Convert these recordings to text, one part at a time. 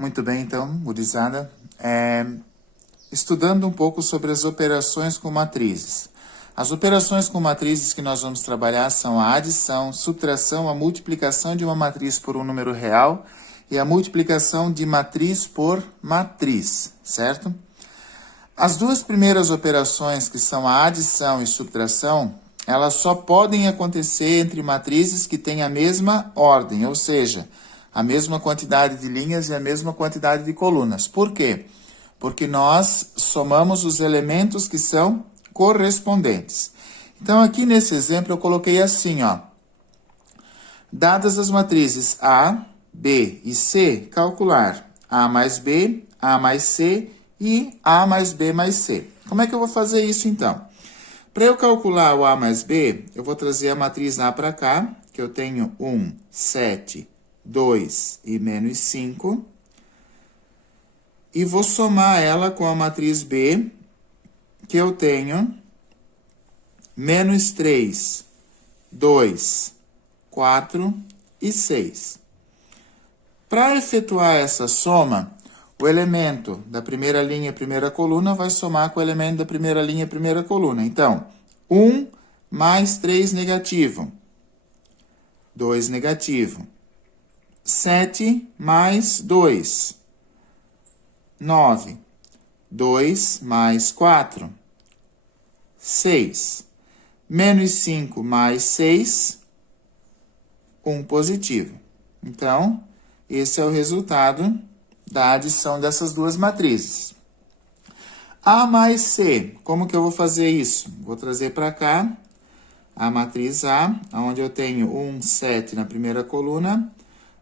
Muito bem, então, gurizada. Estudando um pouco sobre as operações com matrizes. As operações com matrizes que nós vamos trabalhar são a adição, subtração, a multiplicação de uma matriz por um número real e a multiplicação de matriz por matriz, certo? As duas primeiras operações, que são a adição e subtração, elas só podem acontecer entre matrizes que têm a mesma ordem, ou seja, a mesma quantidade de linhas e a mesma quantidade de colunas. Por quê? Porque nós somamos os elementos que são correspondentes. Então, aqui nesse exemplo, eu coloquei assim, ó. Dadas as matrizes A, B e C, calcular A mais B, A mais C e A mais B mais C. Como é que eu vou fazer isso, então? Para eu calcular o A mais B, eu vou trazer a matriz A para cá, que eu tenho 1, 7, 2 e menos 5. E vou somar ela com a matriz B, que eu tenho menos 3, 2, 4 e 6. Para efetuar essa soma, o elemento da primeira linha e primeira coluna vai somar com o elemento da primeira linha e primeira coluna. Então, 1 mais 3 negativo, 2 negativo. 7 mais 2, 9. 2 mais 4, 6. Menos 5 mais 6, 1 positivo. Então, esse é o resultado da adição dessas duas matrizes. A mais C, como que eu vou fazer isso? Vou trazer para cá a matriz A, onde eu tenho 1, 7 na primeira coluna,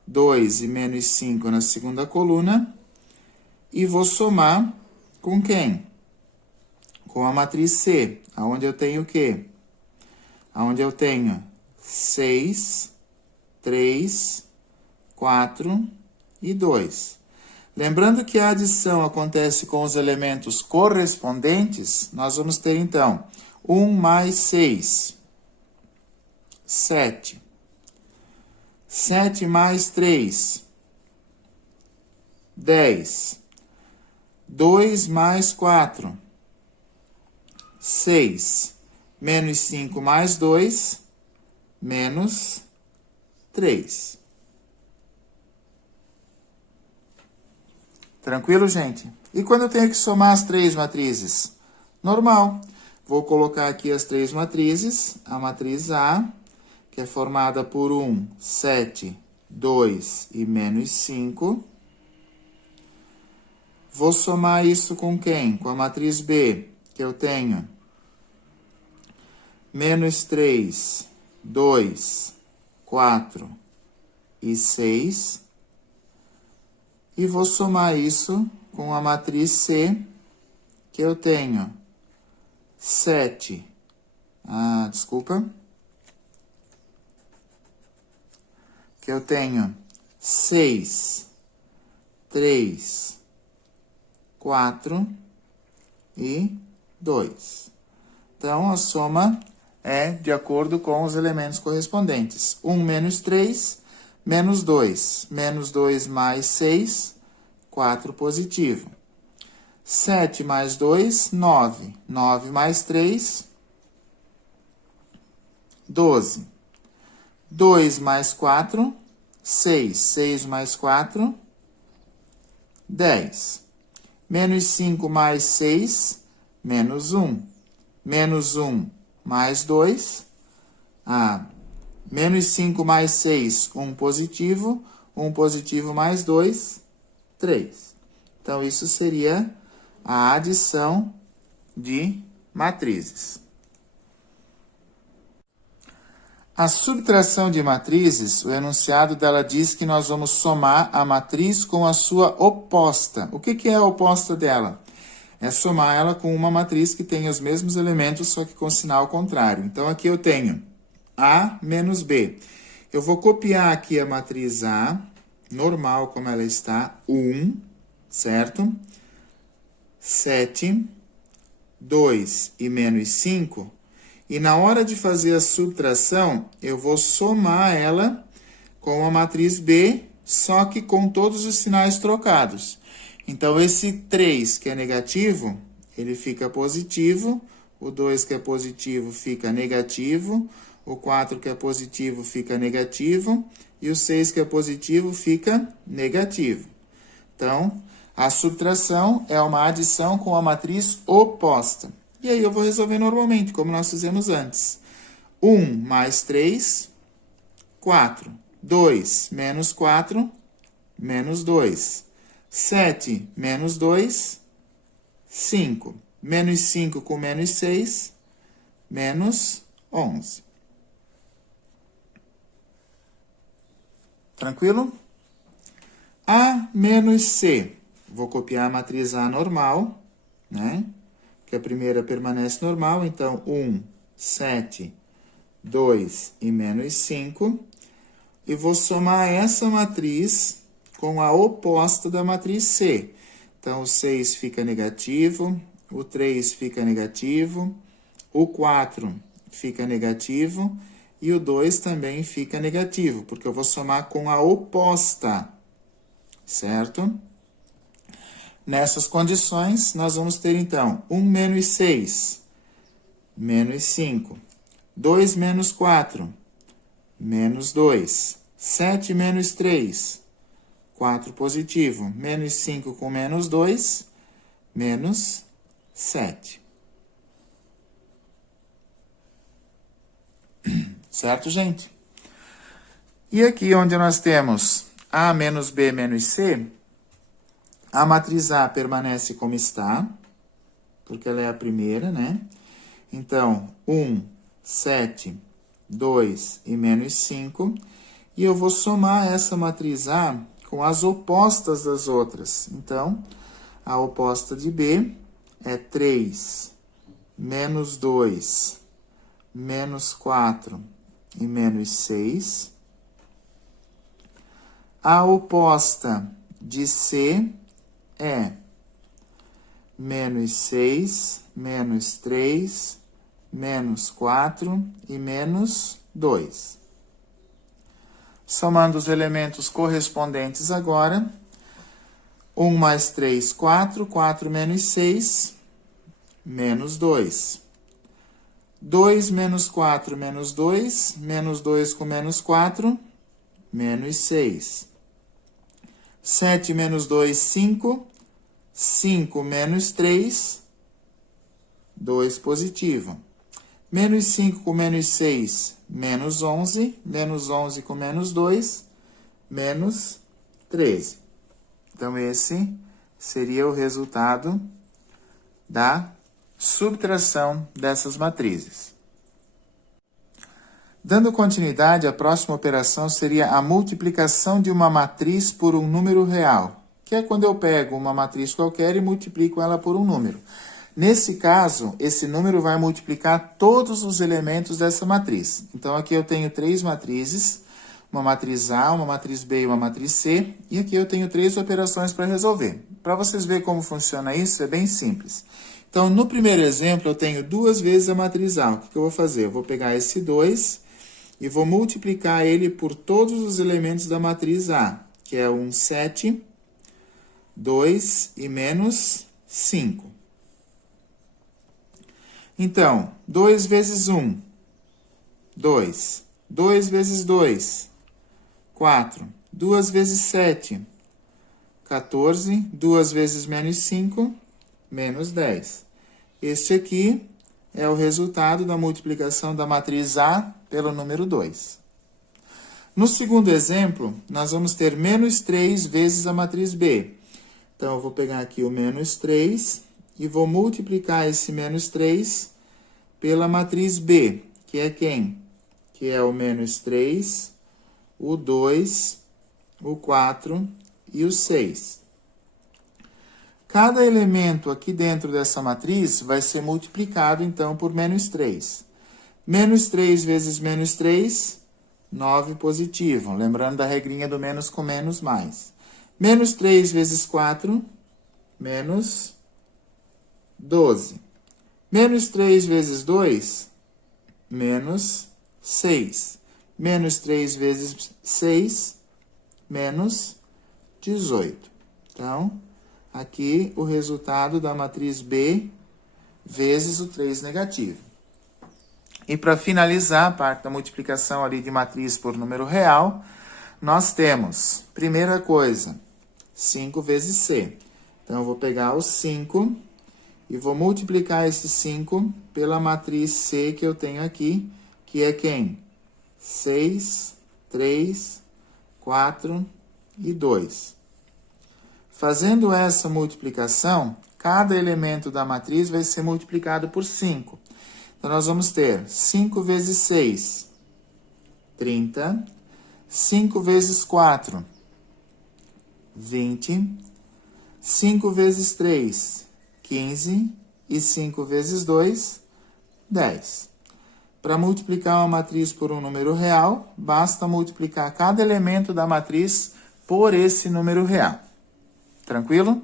2 e menos 5 na segunda coluna, e vou somar com quem? Com a matriz C, onde eu tenho o quê? Onde eu tenho 6, 3, 4 e 2. Lembrando que a adição acontece com os elementos correspondentes, nós vamos ter, então, 1 mais 6, 7. 7 mais 3, 10. 2 mais 4, 6. Menos 5 mais 2, menos 3. Tranquilo, gente? E quando eu tenho que somar as três matrizes? Normal. Vou colocar aqui as três matrizes. A matriz A, que é formada por 1, 7, 2 e menos 5. Vou somar isso com quem? Com a matriz B, que eu tenho menos 3, 2, 4 e 6. E vou somar isso com a matriz C, que eu tenho 7. Que eu tenho 6, 3, 4 e 2. Então, a soma é de acordo com os elementos correspondentes. 1 menos 3, menos 2. Menos 2 mais 6, 4 positivo. 7 mais 2, 9. 9 mais 3, 12. 2 mais 4, 6. 6 mais 4, 10. Menos 5 mais 6, menos 1. Menos 1 mais 2. Menos 5 mais 6, 1 positivo. 1 positivo mais 2, 3. Então, isso seria a adição de matrizes. A subtração de matrizes, o enunciado dela diz que nós vamos somar a matriz com a sua oposta. O que é a oposta dela? É somar ela com uma matriz que tem os mesmos elementos, só que com sinal contrário. Então, aqui eu tenho A menos B. Eu vou copiar aqui a matriz A, normal como ela está, 1, certo? 7, 2 e menos 5. E na hora de fazer a subtração, eu vou somar ela com a matriz B, só que com todos os sinais trocados. Então, esse 3 que é negativo, ele fica positivo, o 2 que é positivo fica negativo, o 4 que é positivo fica negativo, e o 6 que é positivo fica negativo. Então, a subtração é uma adição com a matriz oposta. E aí eu vou resolver normalmente, como nós fizemos antes. 1 mais 3, 4. 2 menos 4, menos 2. 7 menos 2, 5. Menos 5 com menos 6, menos 11. Tranquilo? A menos C. Vou copiar a matriz A normal, né? Que a primeira permanece normal. Então, 1, 7, 2 e menos 5. E vou somar essa matriz com a oposta da matriz C. Então, o 6 fica negativo, o 3 fica negativo, o 4 fica negativo e o 2 também fica negativo, porque eu vou somar com a oposta, certo? Nessas condições, nós vamos ter, então, 1 menos 6, menos 5. 2 menos 4, menos 2. 7 menos 3, 4 positivo. Menos 5 com menos 2, menos 7. Certo, gente? E aqui onde nós temos A menos B menos C, a matriz A permanece como está, porque ela é a primeira, né? Então, 1, 7, 2 e menos 5. E eu vou somar essa matriz A com as opostas das outras. Então, a oposta de B é 3, menos 2, menos 4 e menos 6. A oposta de C é menos 6, menos 3, menos 4 e menos 2. Somando os elementos correspondentes agora, 1 mais 3, 4, 4 menos 6, menos 2. 2 menos 4, menos 2, menos 2 com menos 4, menos 6. 7 menos 2, 5. 5 menos 3, 2 positivo. Menos 5 com menos 6, menos 11. Menos 11 com menos 2, menos 13. Então, esse seria o resultado da subtração dessas matrizes. Dando continuidade, a próxima operação seria a multiplicação de uma matriz por um número real, que é quando eu pego uma matriz qualquer e multiplico ela por um número. Nesse caso, esse número vai multiplicar todos os elementos dessa matriz. Então, aqui eu tenho 3 matrizes, uma matriz A, uma matriz B e uma matriz C, e aqui eu tenho 3 operações para resolver. Para vocês verem como funciona isso, é bem simples. Então, no primeiro exemplo, eu tenho 2 vezes a matriz A. O que eu vou fazer? Eu vou pegar esse 2 e vou multiplicar ele por todos os elementos da matriz A, que é 1, 7, 2 e menos 5. Então, 2 vezes 1, 2. 2 vezes 2, 4. 2 vezes 7, 14. 2 vezes menos 5, menos 10. Este aqui é o resultado da multiplicação da matriz A pelo número 2. No segundo exemplo, nós vamos ter menos 3 vezes a matriz B. Então, eu vou pegar aqui o menos 3 e vou multiplicar esse menos 3 pela matriz B, que é quem? Que é o menos 3, o 2, o 4 e o 6. Cada elemento aqui dentro dessa matriz vai ser multiplicado, então, por menos 3. Menos 3 vezes menos 3, 9 positivo. Lembrando da regrinha do menos com menos mais. Menos 3 vezes 4, menos 12. Menos 3 vezes 2, menos 6. Menos 3 vezes 6, menos 18. Então, aqui o resultado da matriz B vezes o 3 negativo. E para finalizar a parte da multiplicação ali de matriz por número real, nós temos, primeira coisa, 5 vezes C. Então, eu vou pegar o 5 e vou multiplicar esse 5 pela matriz C que eu tenho aqui, que é quem? 6, 3, 4 e 2. Fazendo essa multiplicação, cada elemento da matriz vai ser multiplicado por 5. Então, nós vamos ter 5 vezes 6, 30. 5 vezes 4, 20. 5 vezes 3, 15. E 5 vezes 2, 10. Para multiplicar uma matriz por um número real, basta multiplicar cada elemento da matriz por esse número real. Tranquilo?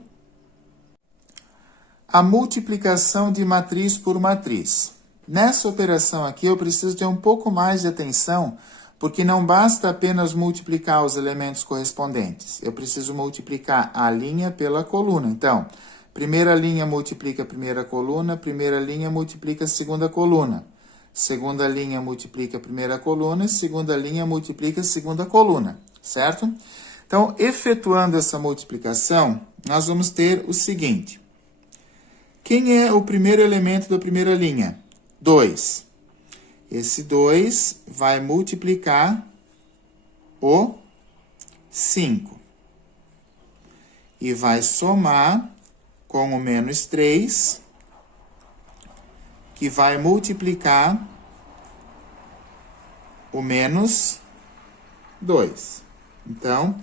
A multiplicação de matriz por matriz. Nessa operação aqui, eu preciso ter um pouco mais de atenção, porque não basta apenas multiplicar os elementos correspondentes. Eu preciso multiplicar a linha pela coluna. Então, primeira linha multiplica a primeira linha multiplica a segunda coluna. Segunda linha multiplica a primeira coluna, segunda linha multiplica a segunda coluna, certo? Então, efetuando essa multiplicação, nós vamos ter o seguinte. Quem é o primeiro elemento da primeira linha? 2. Esse 2 vai multiplicar o 5. E vai somar com o menos 3, que vai multiplicar o menos 2. Então,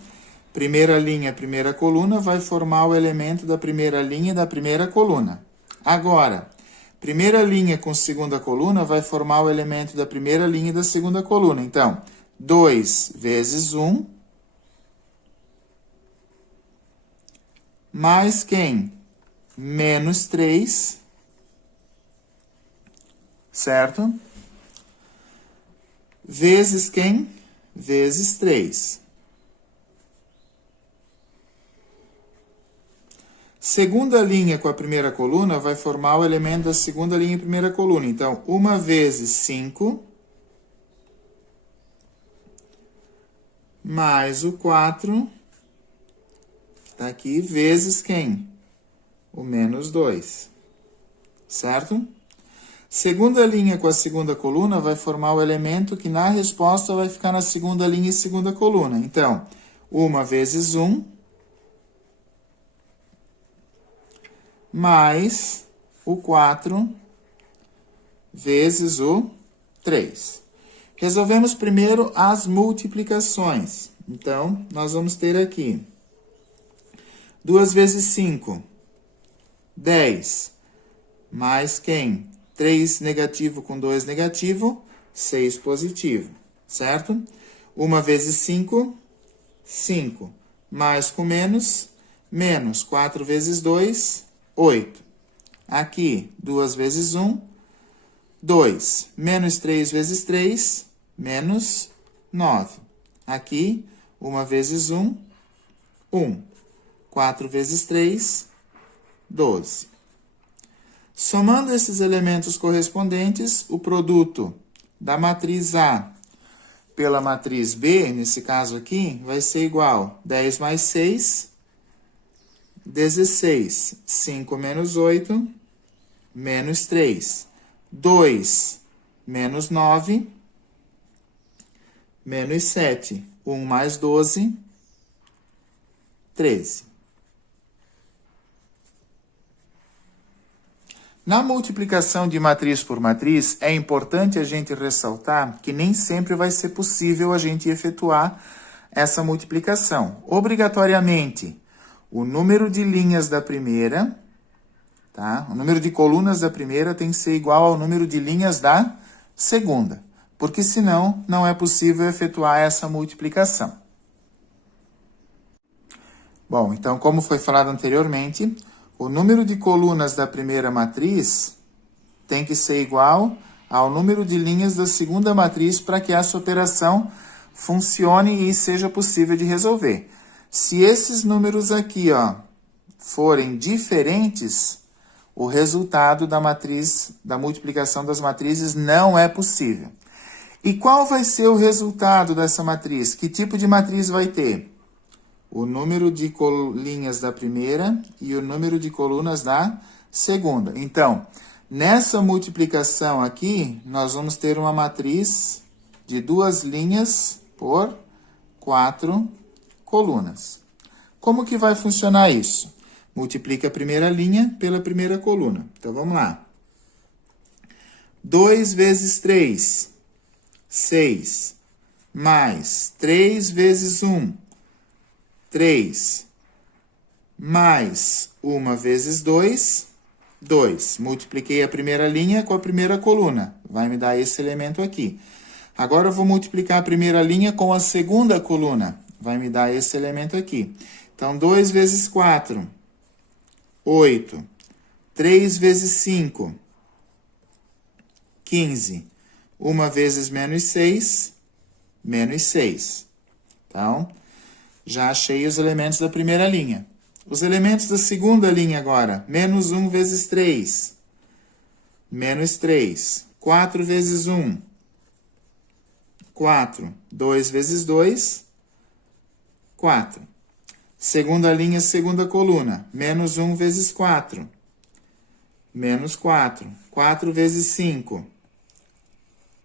primeira linha, primeira coluna, vai formar o elemento da primeira linha da primeira coluna. Agora, primeira linha com segunda coluna vai formar o elemento da primeira linha da segunda coluna. Então, 2 vezes 1, mais quem? Menos 3, certo? Vezes quem? Vezes 3. Segunda linha com a primeira coluna vai formar o elemento da segunda linha e primeira coluna. Então, 1 vezes 5, mais o 4, está aqui, vezes quem? O menos 2, certo? Segunda linha com a segunda coluna vai formar o elemento que na resposta vai ficar na segunda linha e segunda coluna. Então, 1 vezes 1, mais o 4 vezes o 3. Resolvemos primeiro as multiplicações. Então, nós vamos ter aqui 2 vezes 5, 10, mais quem? 3 negativo com 2 negativo, 6 positivo, certo? 1 vezes 5, 5, mais com menos, menos 4 vezes 2, 8. Aqui, 2 vezes 1, 2. Menos 3 vezes 3, menos 9. Aqui, 1 vezes 1, 1. 4 vezes 3, 12. Somando esses elementos correspondentes, o produto da matriz A pela matriz B, nesse caso aqui, vai ser igual a 10 mais 6, 16, 5 menos 8, menos 3, 2 menos 9, menos 7, 1 mais 12, 13. Na multiplicação de matriz por matriz, é importante a gente ressaltar que nem sempre vai ser possível a gente efetuar essa multiplicação. Obrigatoriamente, o número de linhas da primeira, tá? O número de colunas da primeira tem que ser igual ao número de linhas da segunda, porque senão não é possível efetuar essa multiplicação. Bom, então, como foi falado anteriormente, o número de colunas da primeira matriz tem que ser igual ao número de linhas da segunda matriz para que essa operação funcione e seja possível de resolver. Se esses números aqui, ó, forem diferentes, o resultado da matriz, da multiplicação das matrizes não é possível. E qual vai ser o resultado dessa matriz? Que tipo de matriz vai ter? O número de linhas da primeira e o número de colunas da segunda. Então, nessa multiplicação aqui, nós vamos ter uma matriz de 2 linhas por 4 colunas. Como que vai funcionar isso? Multiplica a primeira linha pela primeira coluna. Então, vamos lá. 2 vezes 3, 6. Mais 3 vezes 1, 3. Mais 1 vezes 2, 2. Multipliquei a primeira linha com a primeira coluna. Vai me dar esse elemento aqui. Agora, eu vou multiplicar a primeira linha com a segunda coluna. Vai me dar esse elemento aqui. Então, 2 vezes 4, 8. 3 vezes 5, 15. 1 vezes menos 6, menos 6. Então, já achei os elementos da primeira linha. Os elementos da segunda linha agora. Menos 1 vezes 3. Menos 3. 4 vezes 1. 4. 2 vezes 2. 4. Segunda linha, segunda coluna. Menos 1 vezes 4. Menos 4. 4 vezes 5.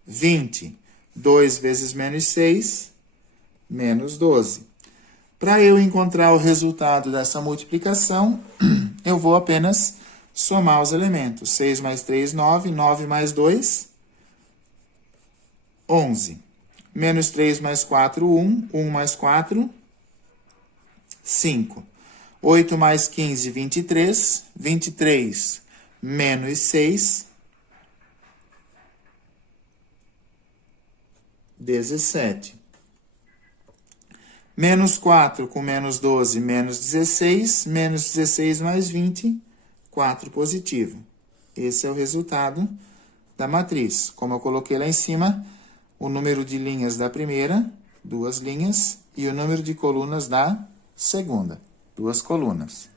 20. 2 vezes menos 6. Menos 12. Para eu encontrar o resultado dessa multiplicação, eu vou apenas somar os elementos. 6 mais 3, 9. 9 mais 2, 11. Menos 3 mais 4, 1. 1 mais 4, 5. 8 mais 15, 23. 23 menos 6, 17. Menos 4 com menos 12, menos 16. Menos 16 mais 20, 4 positivo. Esse é o resultado da matriz. Como eu coloquei lá em cima, o número de linhas da primeira, 2 linhas, e o número de colunas da segunda, 2 colunas.